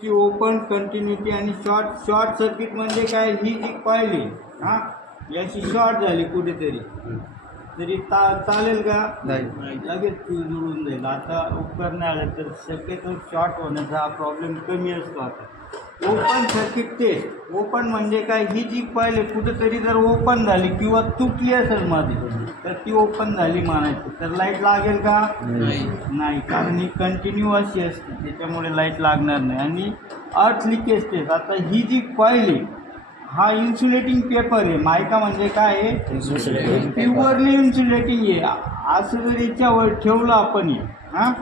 ची open continuity आणि short circuit म्हणजे काय, ही जी कॉईल आहे हा याची शॉर्ट झाली कुठेतरी तरी चालेल का नाही. लगेच फ्यूज उडून जाईल. आता उपकरण आलं तर शक्यतो शॉर्ट होण्याचा हा प्रॉब्लेम कमी असतो. आता ओपन सर्किट टेस्ट, ओपन म्हणजे काय, ही जी कॉईल आहे कुठेतरी जर ओपन झाली किंवा तुटली असेल मध्ये तर ती ओपन झाली म्हणायची. तर लाईट लागेल का, नाही, कारण ही कंटिन्यू अशी असते त्याच्यामुळे लाईट लागणार नाही. आणि अर्थ लिकेज टेस्ट, आता ही जी कॉईल आहे हा इन्सुलेटिंग पेपर आहे. मायका म्हणजे काय आहे, प्युअरली इन्सुलेटिंग आहे. असं जर याच्यावर ठेवलं आपण हां,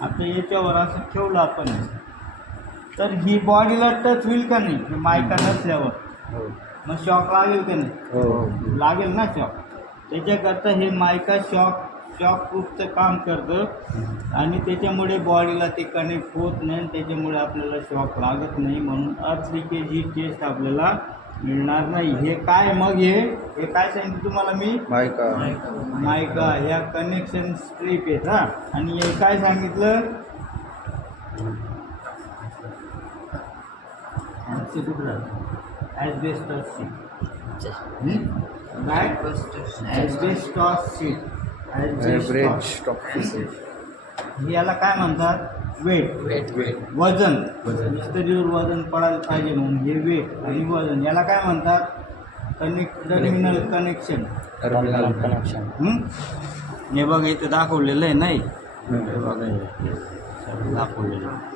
आता याच्यावर असं ठेवलं आपण तर ही बॉडीला टच होईल का नाही, मायका नसल्यावर मग शॉक लागेल का नाही, लागेल ना शॉक. त्याच्याकरता हे मायका शॉक प्रूफचं काम करतं आणि त्याच्यामुळे बॉडीला ते कनेक्ट होत नाही, त्याच्यामुळे आपल्याला शॉक लागत नाही. म्हणून अर्थ लिकेज ही टेस्ट आपल्याला मिळणार नाही. हे काय मग हे काय सांगितलं तुम्हाला मी, मायका ह्या कनेक्शन स्ट्रीप आहेत हा. आणि हे काय सांगितलं, ॲस्बेस्टॉस शीट, काय ॲस्बेस्टॉस शीट, याला काय म्हणतात, वेट वजन. मिस्त्रीवर वजन पडायला पाहिजे म्हणून हे वेट आणि वजन याला काय म्हणतात, टर्मिनल कनेक्शन. हे बघा इथं दाखवलेलं आहे नाही, हे बघा दाखवलेलं आहे.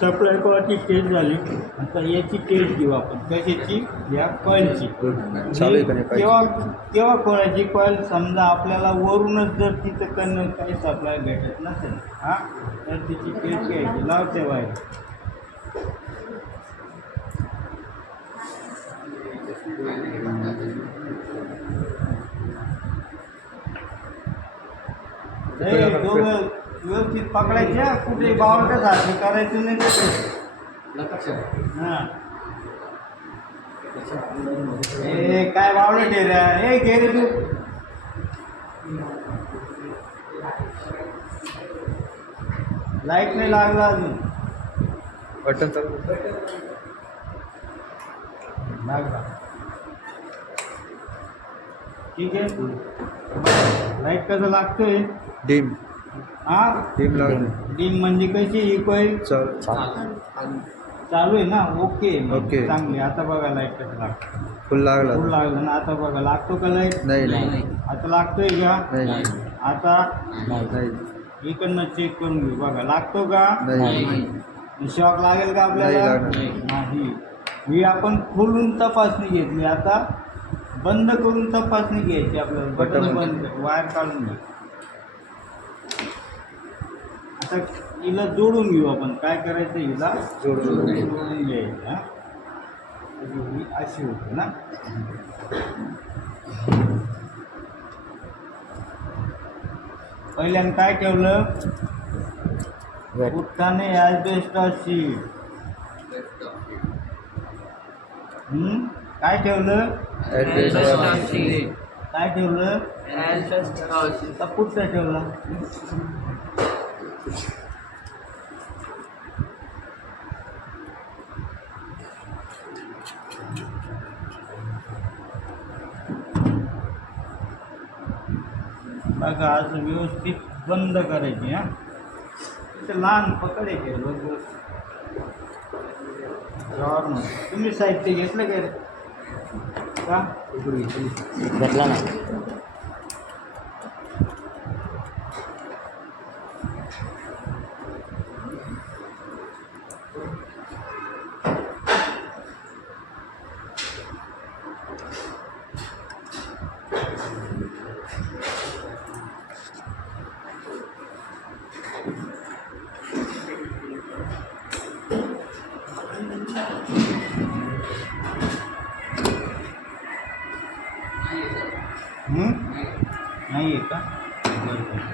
सप्लाय कॉईलची टेस्ट झाली. आता याची टेस्ट घेऊ आपण, कशाची, या कॉईलची. केव्हा खोलायची कॉईल, समजा आपल्याला वरूनच जर तिथं काही सप्लाय भेटत नसेल हां तर तिची टेस्ट घ्यायची. लावते बाहेर व्यवस्थित पकडायच्या, कुठे बावलट सारखी करायचं नाही हां. ए काय बावलट आहे रे, हे घे रे तू. लाईट नाही लागला अजून, बटन चालू लागला, ठीक आहे. लाईट कसं लागतोय, डिम लागलं. डिम म्हणजे कशी, ही कॉईल चालू आहे ना, ओके चांगली. आता बघा लाईट कसं लागतं, फुल लागलं ना. आता बघा लागतो का लाईट, नाही. आता लागतोय का, नाही. आता नाही. इकडनं चेक करून घेऊ, बघा लागतो का, नाही. शॉक लागेल का आपल्याला, नाही. ही आपण खोलून तपासणी घेतली, आता बंद करून तपासणी घ्यायची आपल्याला. बटन बंद, वायर काढून घ्या. आता हिला जोडून घेऊ आपण, काय करायचं, हिला जोडून घ्यायचं हां. ही अशी होते ना. पहिल्यांदा काय ठेवलं, उत्ताने ॲस्बेस्टॉस शीट. काय ठेवलं, काय ठेवलं, का पुढचा ठेवला, बघा असं व्यवस्थित बंद करायची हां. इथं लहान पकड आहे तुम्ही साहित्य घेतलं का घेतला ना. नाही आहे का, बरं.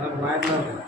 वायर लाव.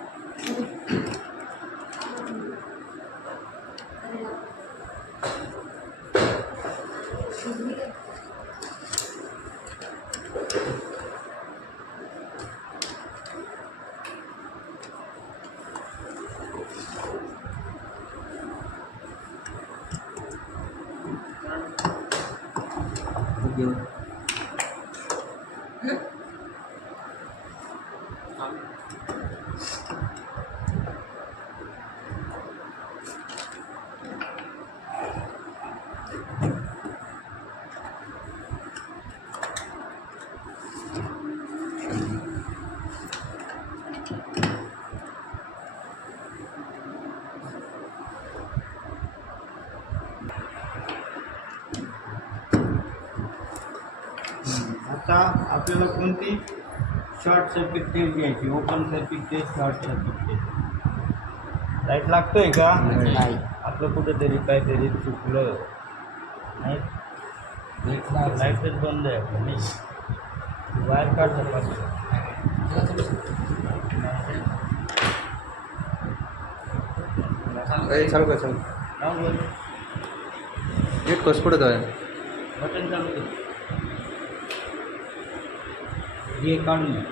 आता आपल्याला कोणती शॉर्ट सर्किट टेस्ट घ्यायची, open circuit test, short circuit test. Light लागतोय का? नाही. आपलं कुठेतरी काहीतरी चुकलं नाही. लाईटच बंद आहे आपलं नाही. वायर काढ पाहिजे. चालू कर चालू. बटन नीट कस पडत आहे. चालू कर. हे काढून घे.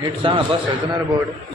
नीट सांग बस चालतं ना रे बोर्ड.